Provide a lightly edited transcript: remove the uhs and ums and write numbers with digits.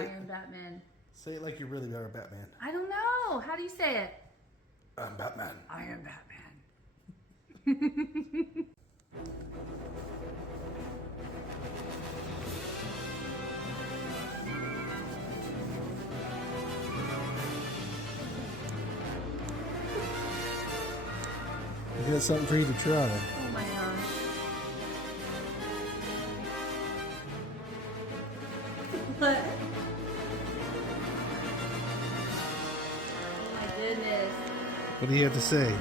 Iron Batman. Say it like you really are Batman. I don't know. How do you say it? I'm Batman. Iron Batman. I got something for you to try. Oh my gosh. What? Oh my goodness. What do you have to say?